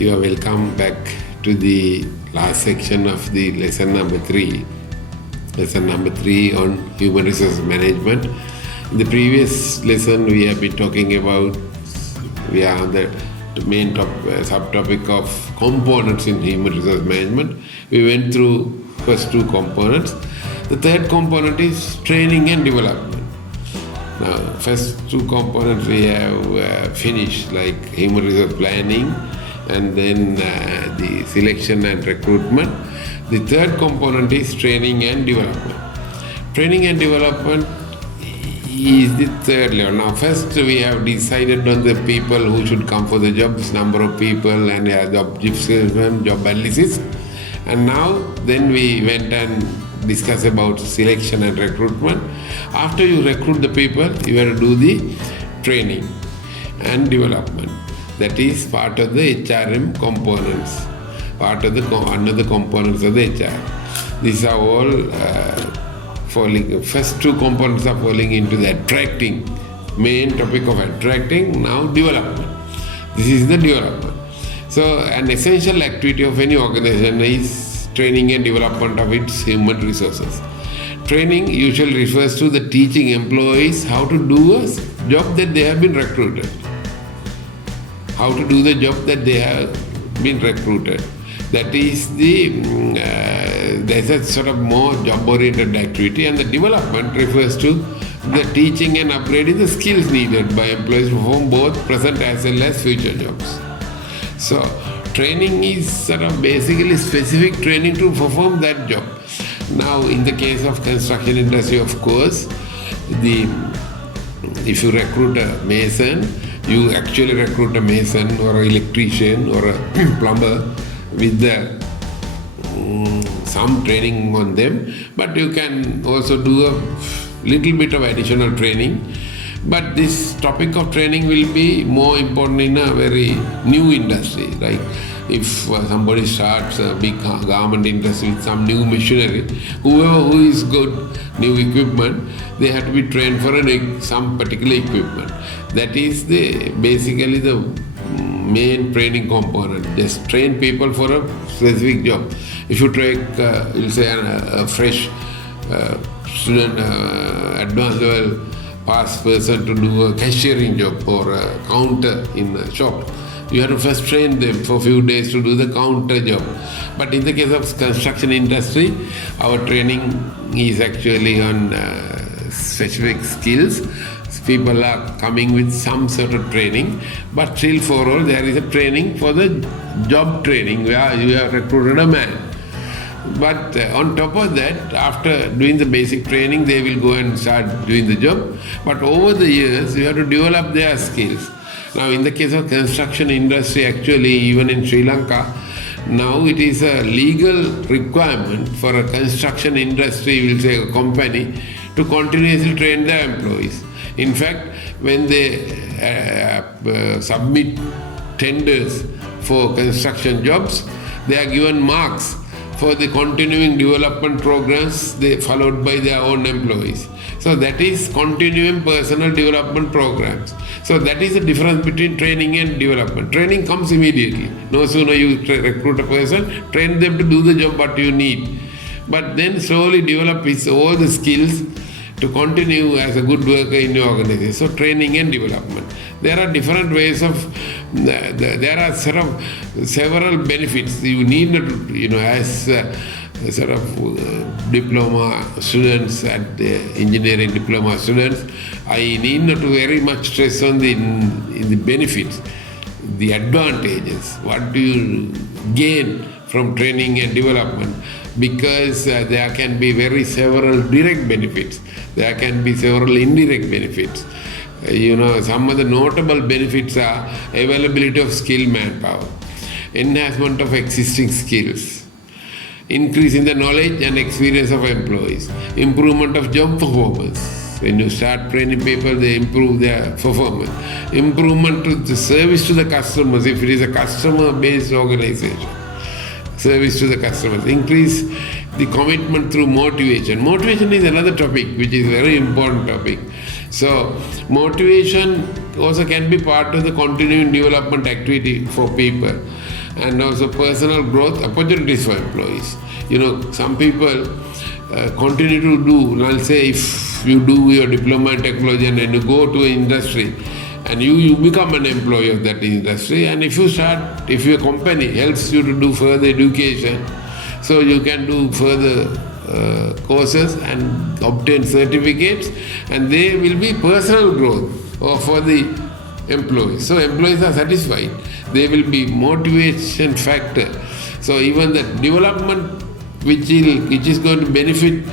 You are welcome back to the last section of the lesson number 3. Lesson number 3 on human resource management. In the previous lesson, we have been talking about, we are on the main subtopic of components in human resource management. We went through first 2 components. The third component is training and development. Now, first 2 components we have finished, like human resource planning and then the selection and recruitment. The third component is training and development. Training and development is the third level. Now, first we have decided on the people who should come for the jobs, number of people, and job description, job analysis. And now, then we went and discussed about selection and recruitment. After you recruit the people, you have to do the training and development. That is part of the HRM components, part of the another components of the HR. These are all falling. First 2 components are falling into the attracting, main topic of attracting. Now development. This is the development. So an essential activity of any organization is training and development of its human resources. Training usually refers to the teaching employees how to do a job that they have been recruited. How to do the job that they have been recruited. That is there's a sort of more job-oriented activity, and the development refers to the teaching and upgrading the skills needed by employees to perform both present as well as future jobs. So, training is sort of basically specific training to perform that job. Now, in the case of construction industry, of course, if you recruit a mason, you actually recruit a mason or an electrician or a plumber with some training on them, but you can also do a little bit of additional training. But this topic of training will be more important in a very new industry. Like if somebody starts a big garment industry with some new machinery, who is good, new equipment, they have to be trained for some particular equipment. That is basically the main training component. Just train people for a specific job. If you take, you'll say a fresh student, advanced level past person to do a cashiering job or a counter in a shop, you have to first train them for a few days to do the counter job. But in the case of construction industry, our training is actually on specific skills. People are coming with some sort of training, but still for all there is a training for the job training where you have recruited a man. But on top of that, after doing the basic training, they will go and start doing the job. But over the years, you have to develop their skills. Now, in the case of construction industry, actually, even in Sri Lanka, now it is a legal requirement for a construction industry, we'll say a company, to continuously train their employees. In fact, when they submit tenders for construction jobs, they are given marks for the continuing development programs followed by their own employees. So that is continuing personal development programs. So that is the difference between training and development. Training comes immediately. No sooner you recruit a person, train them to do the job what you need. But then slowly develop all the skills to continue as a good worker in your organization. So training and development. There are different ways of, there are sort of several benefits. You need to, as sort of diploma students at the engineering diploma students, I need not to very much stress on the benefits, the advantages. What do you gain from training and development? Because there can be several direct benefits. There can be several indirect benefits. Some of the notable benefits are availability of skilled manpower, enhancement of existing skills, increase in the knowledge and experience of employees, improvement of job performance. When you start training people, they improve their performance. Improvement to the service to the customers, if it is a customer-based organization. Service to the customers. Increase the commitment through motivation. Motivation is another topic which is a very important topic. So, motivation also can be part of the continuing development activity for people. and also personal growth opportunities for employees. Some people continue to do, I'll say, if you do your diploma in technology and then you go to an industry and you become an employee of that industry, and if your company helps you to do further education, so you can do further courses and obtain certificates, and there will be personal growth for the employees. So employees are satisfied. There will be motivation factor. So even the development which is going to benefit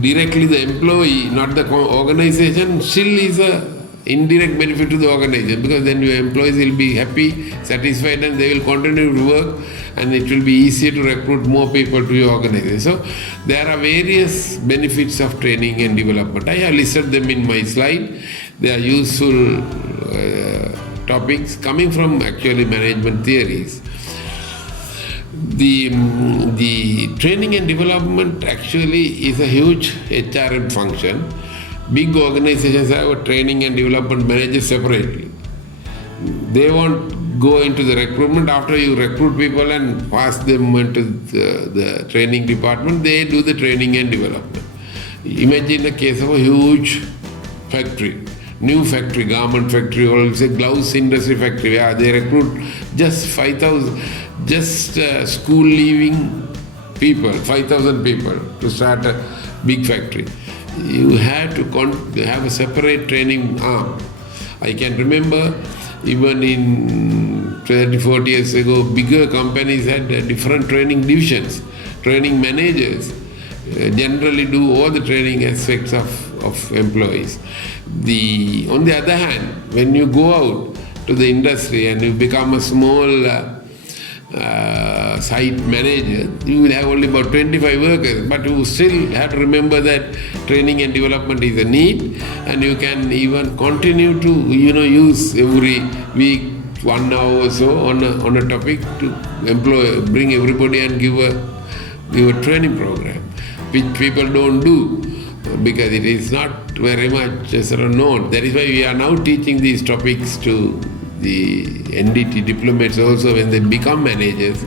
directly the employee, not the organization, still is a indirect benefit to the organization, because then your employees will be happy, satisfied, and they will continue to work, and it will be easier to recruit more people to your organization. So there are various benefits of training and development. I have listed them in my slide. They are useful topics coming from actually management theories. The training and development actually is a huge HRM function. Big organizations have a training and development manager separately. They won't go into the recruitment. After you recruit people and pass them into the training department, they do the training and development. Imagine the case of a huge factory, new factory, garment factory, or say gloves industry factory, where they recruit just 5,000, school leaving people, 5,000 people to start a big factory. You have to have a separate training arm. I can remember even in 30, 40 years ago, bigger companies had different training divisions. Training managers generally do all the training aspects of employees. On the other hand, when you go out to the industry and you become a small site manager, you will have only about 25 workers, but you still have to remember that training and development is a need, and you can even continue to use every week 1 hour or so on a topic to bring everybody and give a training program, which people don't do because it is not very much known. That is why we are now teaching these topics to the NDT diplomats also. When they become managers,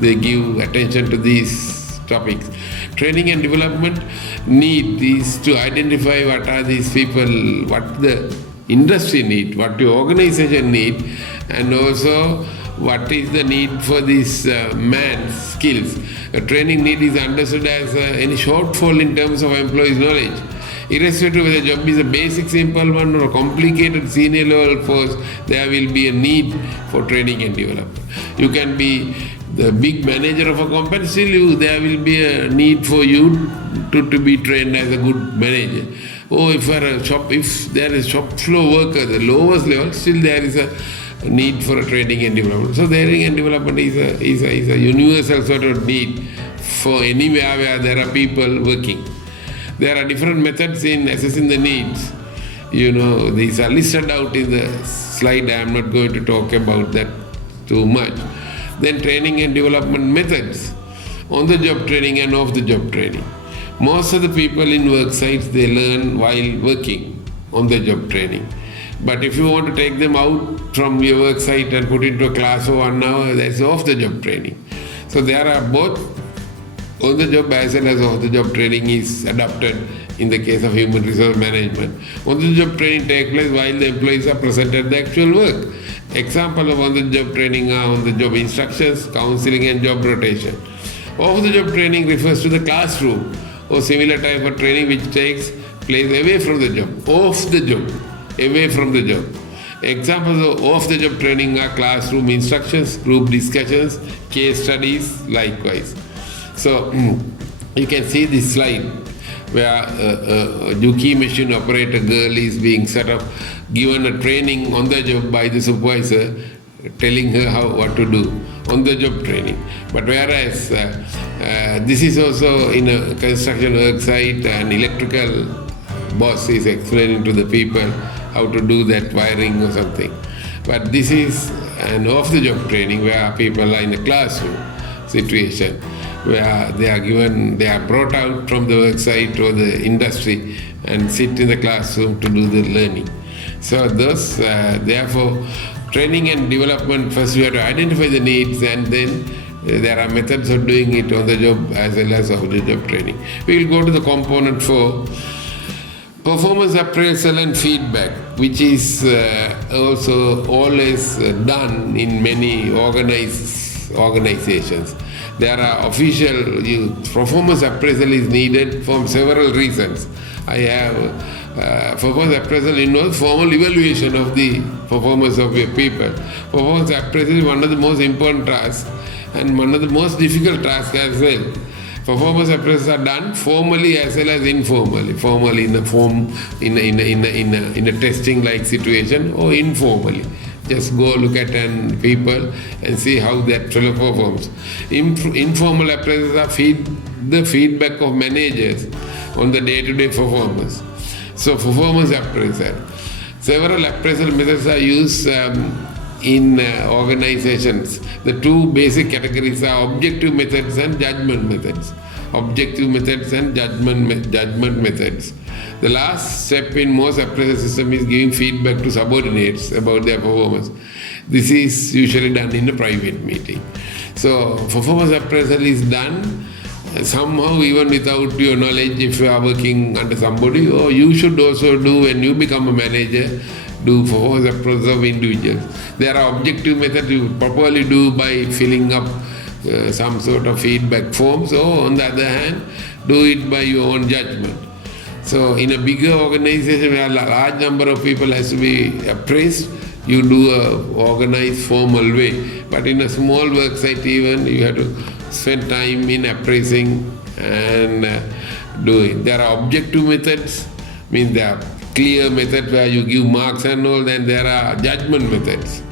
they give attention to these topics. Training and development need is to identify what are these people, what the industry need, what the organization need, and also what is the need for this man's skills. A training need is understood as any shortfall in terms of employee's knowledge. Irrespective of the job is a basic simple one or a complicated senior level post, there will be a need for training and development. You can be the big manager of a company, still there will be a need for you to be trained as a good manager. If there is shop floor worker, the lowest level, still there is a need for a training and development. So training and development is a universal sort of need for anywhere where there are people working. There are different methods in assessing the needs. These are listed out in the slide. I am not going to talk about that too much. Then training and development methods, on-the-job training and off-the-job training. Most of the people in work sites, they learn while working, on-the-job training. But if you want to take them out from your work site and put into a class for 1 hour, that's off-the-job training. So there are both on-the-job as well as off-the-job training is adopted in the case of human resource management. On-the-job training takes place while the employees are present at the actual work. Example of on-the-job training are on-the-job instructions, counseling and job rotation. Off-the-job training refers to the classroom or similar type of training which takes place away from the job, off the job, away from the job. Examples of off-the-job training are classroom instructions, group discussions, case studies, likewise. So you can see this slide where a Juki machine operator girl is being given a training on the job by the supervisor, telling her what to do, on the job training. But whereas this is also in a construction work site, an electrical boss is explaining to the people how to do that wiring or something. But this is an off-the-job training where people are in a classroom situation, where they are brought out from the work site or the industry and sit in the classroom to do the learning. So thus, therefore, training and development, first we have to identify the needs, and then there are methods of doing it on the job as well as off the job training. We will go to the component 4, performance appraisal and feedback, which is also always done in many organizations. There are official performance appraisal is needed for several reasons. I have performance appraisal involves formal evaluation of the performance of your people. Performance appraisal is one of the most important tasks and one of the most difficult tasks as well. Performance appraisals are done formally as well as informally. Formally in a form, in a testing like situation, or informally. Just go look at people and see how that fellow performs. Informal appraisals are the feedback of managers on the day-to-day performance. So performance appraisal. Several appraisal methods are used in organizations. The two basic categories are objective methods and judgment methods. Objective methods and judgment methods. The last step in most appraisal system is giving feedback to subordinates about their performance. This is usually done in a private meeting. So performance appraisal is done somehow even without your knowledge if you are working under somebody, or you should also do when you become a manager, do performance appraisal of individuals. There are objective methods you properly do by filling up some sort of feedback forms, or on the other hand, do it by your own judgment. So in a bigger organization where a large number of people has to be appraised, you do a organized formal way. But in a small work site even, you have to spend time in appraising and doing. There are objective methods, means there are clear methods where you give marks and all. Then there are judgment methods.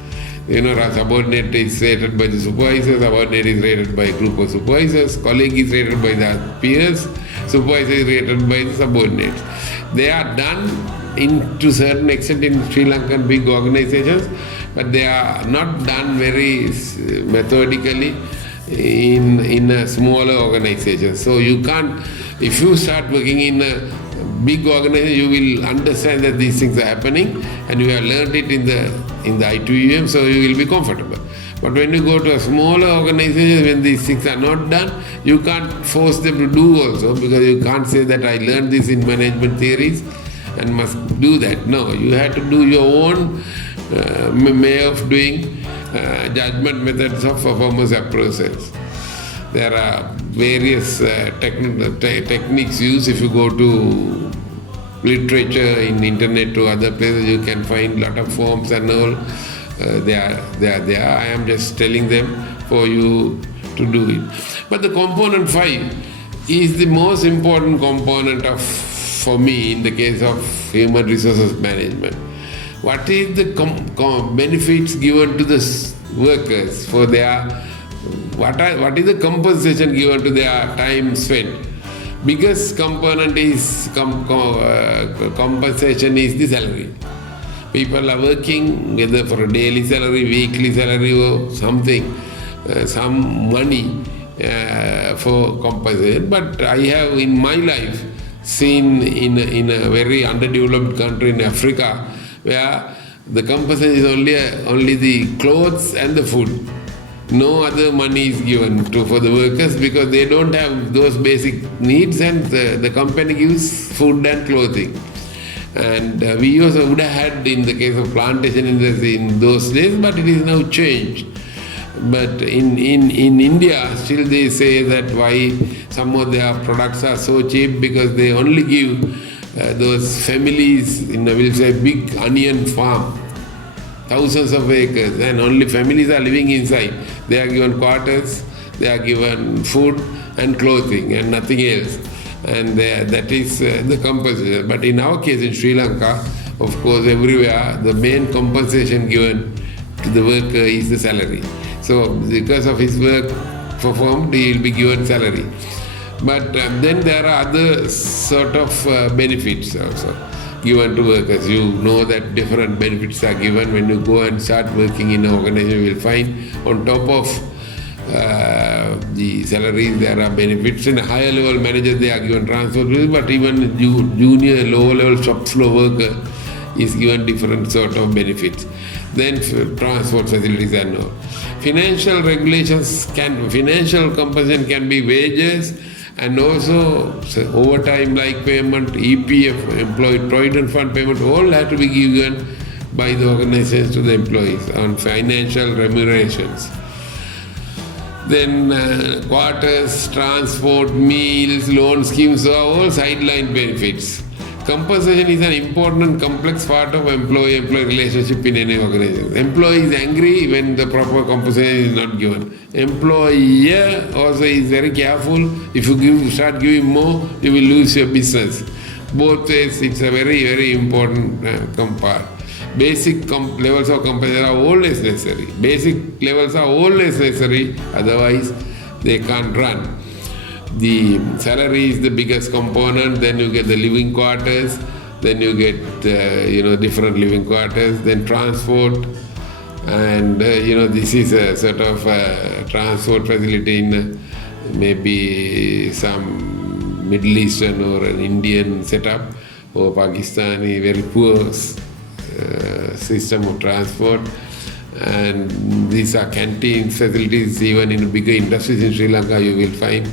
A subordinate is rated by the supervisor, subordinate is rated by a group of supervisors, colleague is rated by the peers, supervisor is rated by the subordinates. They are done to a certain extent in Sri Lankan big organizations, but they are not done very methodically in a smaller organization. So you can't, if you start working in a big organization, you will understand that these things are happening and you have learned it in the I2UM, so you will be comfortable. But when you go to a smaller organization, when these things are not done, you can't force them to do also, because you can't say that I learned this in management theories and must do that. No, you have to do your own way of doing judgment methods of performance appraisals. There are various techniques used. If you go to literature in internet to other places, you can find a lot of forms and all. They are there. I am just telling them for you to do it. But the component 5 is the most important component for me in the case of human resources management. What is the benefits given to the workers for their, what is the compensation given to their time spent? Biggest component is compensation is the salary. People are working whether for a daily salary, weekly salary, or something, some money for compensation. But I have in my life seen in a very underdeveloped country in Africa where the compensation is only the clothes and the food. No other money is given for the workers because they don't have those basic needs, and the company gives food and clothing. And we also would have had in the case of plantation industry in those days, but it is now changed. But in India, still they say that why some of their products are so cheap, because they only give those families in a, we'll say, big onion farm, thousands of acres, and only families are living inside. They are given quarters, they are given food and clothing and nothing else. And that is the compensation. But in our case in Sri Lanka, of course, everywhere the main compensation given to the worker is the salary. So because of his work performed, he will be given salary. But then there are other sort of benefits also given to workers. You know that different benefits are given when you go and start working in an organization. You will find on top of the salaries there are benefits. In a higher level managers they are given transfer, but even junior, lower level shop floor worker, is given different sort of benefits. Then transport facilities and all. Financial compensation can be wages and also overtime like payment, EPF, employee provident fund payment, all have to be given by the organizations to the employees on financial remunerations. Then quarters, transport, meals, loan schemes are all sideline benefits. Compensation is an important complex part of employee-employee relationship in any organization. Employee is angry when the proper compensation is not given. Employer also is very careful. If you start giving more, you will lose your business. Both ways, it's a very, very important part. Basic levels of compensation are always necessary. Basic levels are always necessary, otherwise they can't run. The salary is the biggest component, then you get the living quarters, then you get different living quarters, then transport, and this is a sort of transport facility in maybe some Middle Eastern or an Indian setup, or Pakistani, very poor system of transport. And these are canteen facilities. Even in bigger industries in Sri Lanka, you will find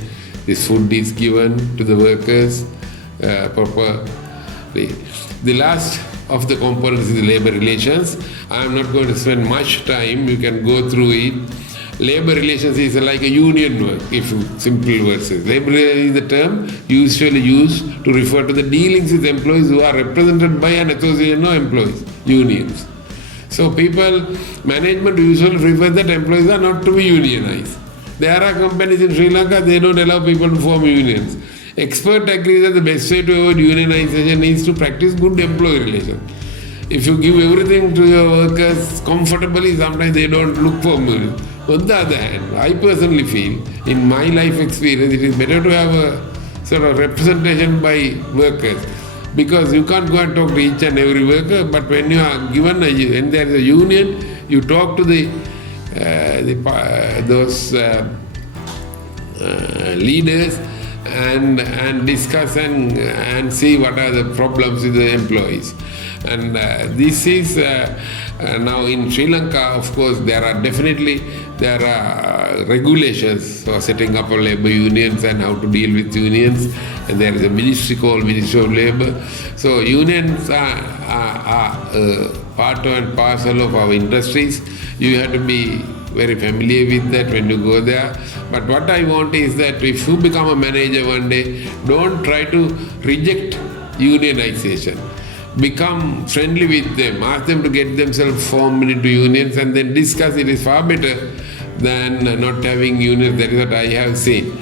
this food is given to the workers properly. The last of the components is the labor relations. I am not going to spend much time, you can go through it. Labor relations is like a union work, if simple words. Labor is the term usually used to refer to the dealings with employees who are represented by an association of employees, unions. So management usually refers that employees are not to be unionized. There are companies in Sri Lanka, they don't allow people to form unions. Expert agree that the best way to avoid unionization is to practice good employee relations. If you give everything to your workers comfortably, sometimes they don't look for unions. On the other hand, I personally feel, in my life experience, it is better to have a sort of representation by workers, because you can't go and talk to each and every worker, but when you are given when there is a union, you talk to those leaders and discuss and see what are the problems with the employees. And this is now in Sri Lanka, of course, there are regulations for setting up labor unions and how to deal with unions, and there is a ministry called Ministry of Labour. So unions are part and parcel of our industries. You have to be very familiar with that when you go there. But what I want is that if you become a manager one day, don't try to reject unionization. Become friendly with them, ask them to get themselves formed into unions and then discuss. It is far better than not having unions. That is what I have seen.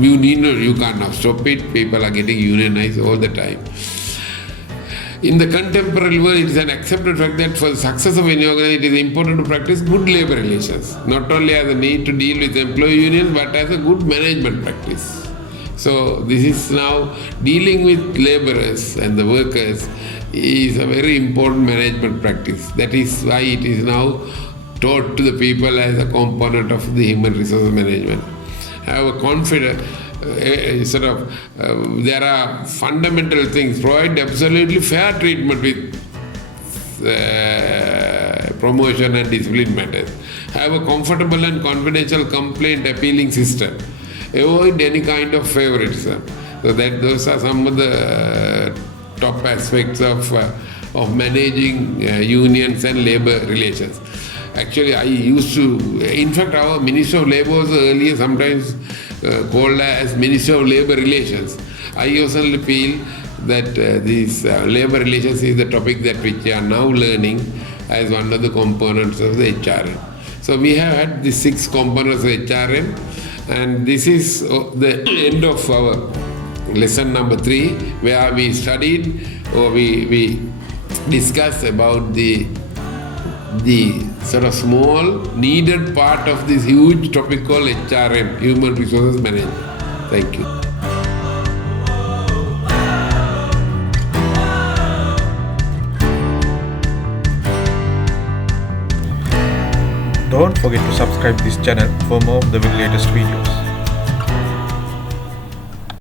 You can't now stop it. People are getting unionized all the time. In the contemporary world, it is an accepted fact that for the success of any organization, it is important to practice good labor relations, not only as a need to deal with employee unions, but as a good management practice. So this is now dealing with laborers and the workers is a very important management practice. That is why it is now taught to the people as a component of the human resource management. Have a confidence. There are fundamental things. Provide absolutely fair treatment with promotion and discipline matters. Have a comfortable and confidential complaint appealing system. Avoid any kind of favoritism. So those are some of the top aspects of managing unions and labor relations. Actually, I used to, in fact, our Minister of Labour was earlier sometimes called as Minister of Labour Relations. I personally feel that these labour relations is the topic that which we are now learning as one of the components of the HRM. So we have had the 6 components of HRM, and this is the end of our lesson number 3, where we studied or we discussed about the sort of small needed part of this huge topic called HRM, Human Resources Management. Thank you. Don't forget to subscribe this channel for more of the latest videos.